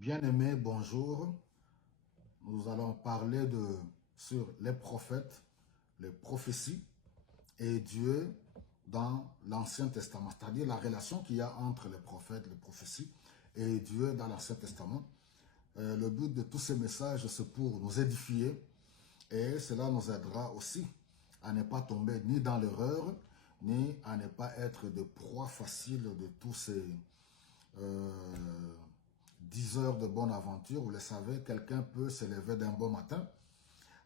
Bien-aimés, bonjour. Nous allons parler sur les prophètes, les prophéties et Dieu dans l'Ancien Testament, c'est-à-dire la relation qu'il y a entre les prophètes, les prophéties et Dieu dans l'Ancien Testament. Le but de tous ces messages, c'est pour nous édifier et cela nous aidera aussi à ne pas tomber ni dans l'erreur, ni à ne pas être de proie facile de tous ces 10 heures de bonne aventure. Vous le savez, quelqu'un peut se lever d'un bon matin,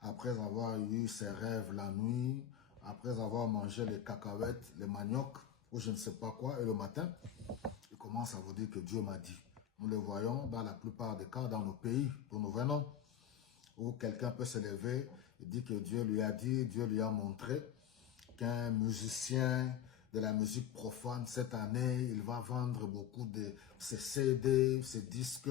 après avoir eu ses rêves la nuit, après avoir mangé les cacahuètes, les maniocs, ou je ne sais pas quoi, et le matin, il commence à vous dire que Dieu m'a dit. Nous le voyons dans la plupart des cas dans nos pays d'où nous venons, où quelqu'un peut se lever et dire que Dieu lui a dit, Dieu lui a montré qu'un musicien de la musique profane, cette année, il va vendre beaucoup de ses CD, ses disques,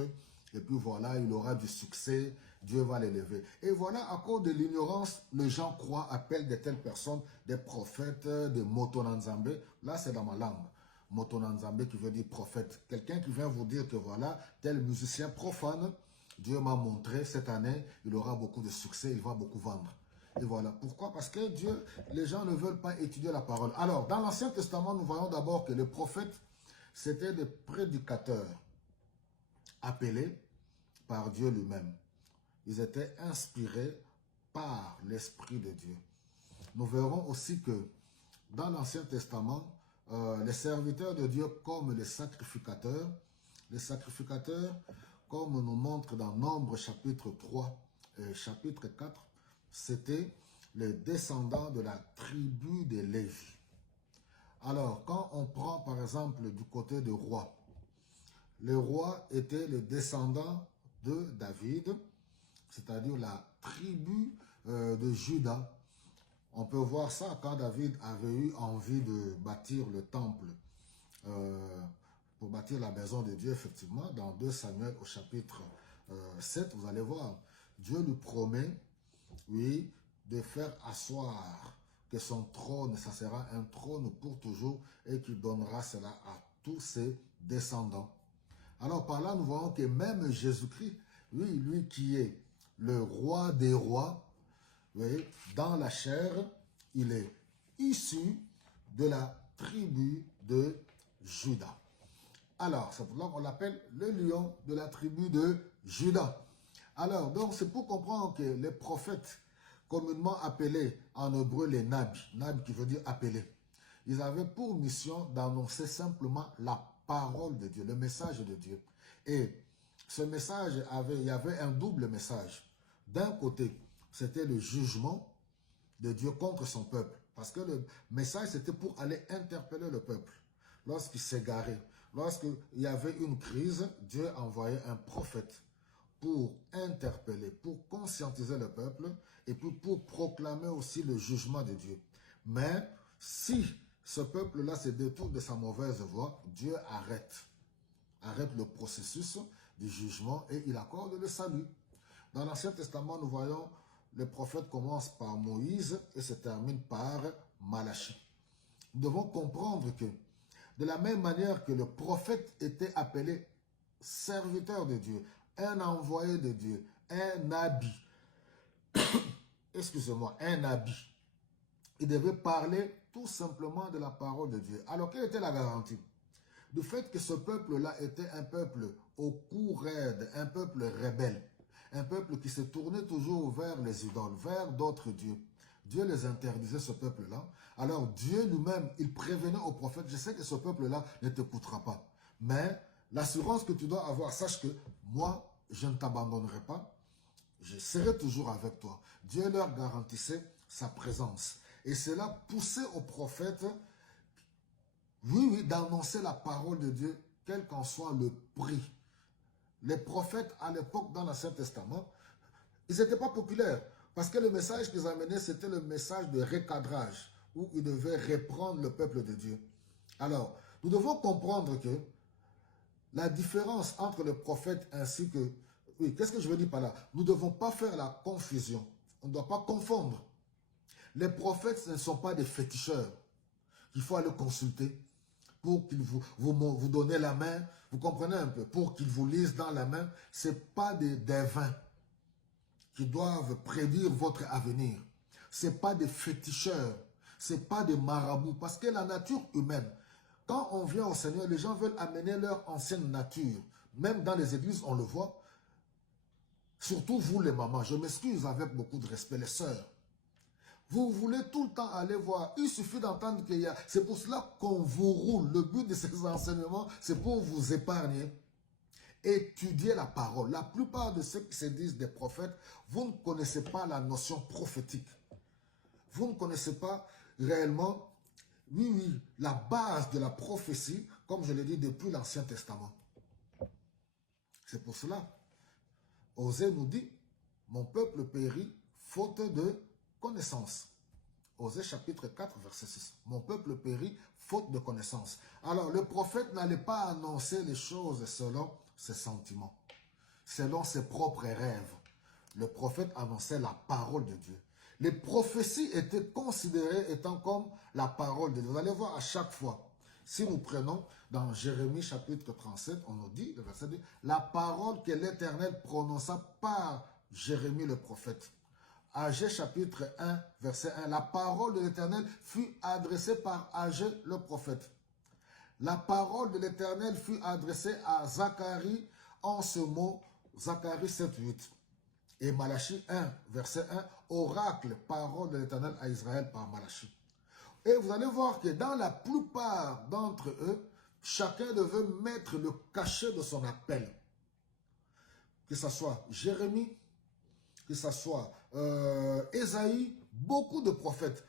et puis voilà, il aura du succès, Dieu va l'élever. Et voilà, à cause de l'ignorance, les gens croient, appellent de telles personnes des prophètes, des motonanzambé. Là, c'est dans ma langue. Motonanzambé qui veut dire prophète. Quelqu'un qui vient vous dire que voilà, tel musicien profane, Dieu m'a montré cette année, il aura beaucoup de succès, il va beaucoup vendre. Et voilà. Pourquoi? Parce que Dieu, les gens ne veulent pas étudier la parole. Alors, dans l'Ancien Testament, nous voyons d'abord que les prophètes, c'était des prédicateurs appelés par Dieu lui-même. Ils étaient inspirés par l'Esprit de Dieu. Nous verrons aussi que dans l'Ancien Testament, les serviteurs de Dieu comme les sacrificateurs, comme nous montre dans Nombre chapitre 3 et chapitre 4, c'était les descendants de la tribu de Lévi. Alors, quand on prend par exemple du côté des rois, les rois étaient les descendants de David, c'est-à-dire la tribu de Juda. On peut voir ça quand David avait eu envie de bâtir le temple, pour bâtir la maison de Dieu, effectivement, dans 2 Samuel au chapitre 7, vous allez voir, Dieu lui promet, oui, de faire asseoir que son trône, ça sera un trône pour toujours et qu'il donnera cela à tous ses descendants. Alors par là, nous voyons que même Jésus-Christ, oui, lui qui est le roi des rois, oui, dans la chair, il est issu de la tribu de Juda. Alors, c'est pour ça qu'on l'appelle le lion de la tribu de Juda. Alors, donc, c'est pour comprendre que les prophètes, communément appelés en hébreu les nabis, nabi qui veut dire appelé, ils avaient pour mission d'annoncer simplement la parole de Dieu, le message de Dieu. Et ce message il y avait un double message. D'un côté, c'était le jugement de Dieu contre son peuple. Parce que le message, c'était pour aller interpeller le peuple. Lorsqu'il s'égarait, lorsqu'il y avait une crise, Dieu envoyait un prophète pour interpeller, pour conscientiser le peuple et puis pour proclamer aussi le jugement de Dieu. Mais si ce peuple-là se détourne de sa mauvaise voie, Dieu arrête le processus du jugement et il accorde le salut. Dans l'Ancien Testament, nous voyons les prophètes commencent par Moïse et se terminent par Malachie. Nous devons comprendre que de la même manière que le prophète était appelé serviteur de Dieu, un envoyé de Dieu, un habit, excusez-moi, un habit, il devait parler tout simplement de la parole de Dieu. Alors, quelle était la garantie? Du fait que ce peuple-là était un peuple au cou raide, un peuple rebelle, un peuple qui se tournait toujours vers les idoles, vers d'autres dieux. Dieu les interdisait, ce peuple-là. Alors Dieu lui-même, il prévenait aux prophètes, je sais que ce peuple-là ne t'écoutera pas. Mais l'assurance que tu dois avoir, sache que moi, je ne t'abandonnerai pas. Je serai toujours avec toi. Dieu leur garantissait sa présence. Et cela poussait aux prophètes, oui, d'annoncer la parole de Dieu, quel qu'en soit le prix. Les prophètes, à l'époque, dans l'Ancien Testament, ils n'étaient pas populaires. Parce que le message qu'ils amenaient, c'était le message de recadrage, où ils devaient reprendre le peuple de Dieu. Alors, nous devons comprendre que la différence entre les prophètes ainsi que... Oui, qu'est-ce que je veux dire par là? Nous ne devons pas faire la confusion. On ne doit pas confondre. Les prophètes, ce ne sont pas des féticheurs qu'il faut aller consulter. pour qu'il vous donne la main. Vous comprenez un peu? Pour qu'il vous lise dans la main. Ce n'est pas des vins qui doivent prédire votre avenir. Ce n'est pas des féticheurs. Ce n'est pas des marabouts. Parce que la nature humaine, quand on vient au Seigneur, les gens veulent amener leur ancienne nature. Même dans les églises, on le voit. Surtout vous les mamans. Je m'excuse avec beaucoup de respect, les sœurs. Vous voulez tout le temps aller voir. Il suffit d'entendre qu'il y a... C'est pour cela qu'on vous roule. Le but de ces enseignements, c'est pour vous épargner. Étudier la parole. La plupart de ceux qui se disent des prophètes, vous ne connaissez pas la notion prophétique. Vous ne connaissez pas réellement, oui, la base de la prophétie, comme je l'ai dit depuis l'Ancien Testament. C'est pour cela, Osée nous dit, mon peuple périt faute de connaissance. Osée chapitre 4, verset 6. Mon peuple périt faute de connaissance. Alors, le prophète n'allait pas annoncer les choses selon ses sentiments, selon ses propres rêves. Le prophète annonçait la parole de Dieu. Les prophéties étaient considérées étant comme la parole de Dieu. Vous allez voir à chaque fois. Si nous prenons dans Jérémie chapitre 37, on nous dit, le verset 2, la parole que l'Éternel prononça par Jérémie le prophète. Agé chapitre 1, verset 1, la parole de l'Éternel fut adressée par Agé le prophète. La parole de l'Éternel fut adressée à Zacharie en ce mot, Zacharie 7, 8. Et Malachie 1, verset 1, oracle, parole de l'Éternel à Israël par Malachie. Et vous allez voir que dans la plupart d'entre eux, chacun devait mettre le cachet de son appel. Que ce soit Jérémie, que ce soit Ésaïe, beaucoup de prophètes.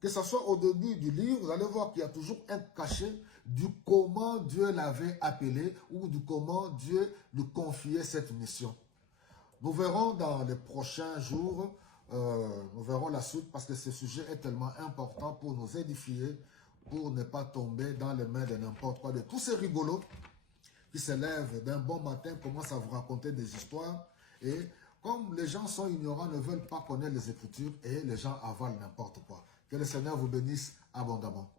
Que ce soit au début du livre, vous allez voir qu'il y a toujours un cachet du comment Dieu l'avait appelé ou du comment Dieu lui confiait cette mission. Nous verrons dans les prochains jours, nous verrons la suite parce que ce sujet est tellement important pour nous édifier, pour ne pas tomber dans les mains de n'importe quoi. De tous ces rigolos qui se lèvent d'un bon matin, commencent à vous raconter des histoires et comme les gens sont ignorants, ne veulent pas connaître les Écritures et les gens avalent n'importe quoi. Que le Seigneur vous bénisse abondamment.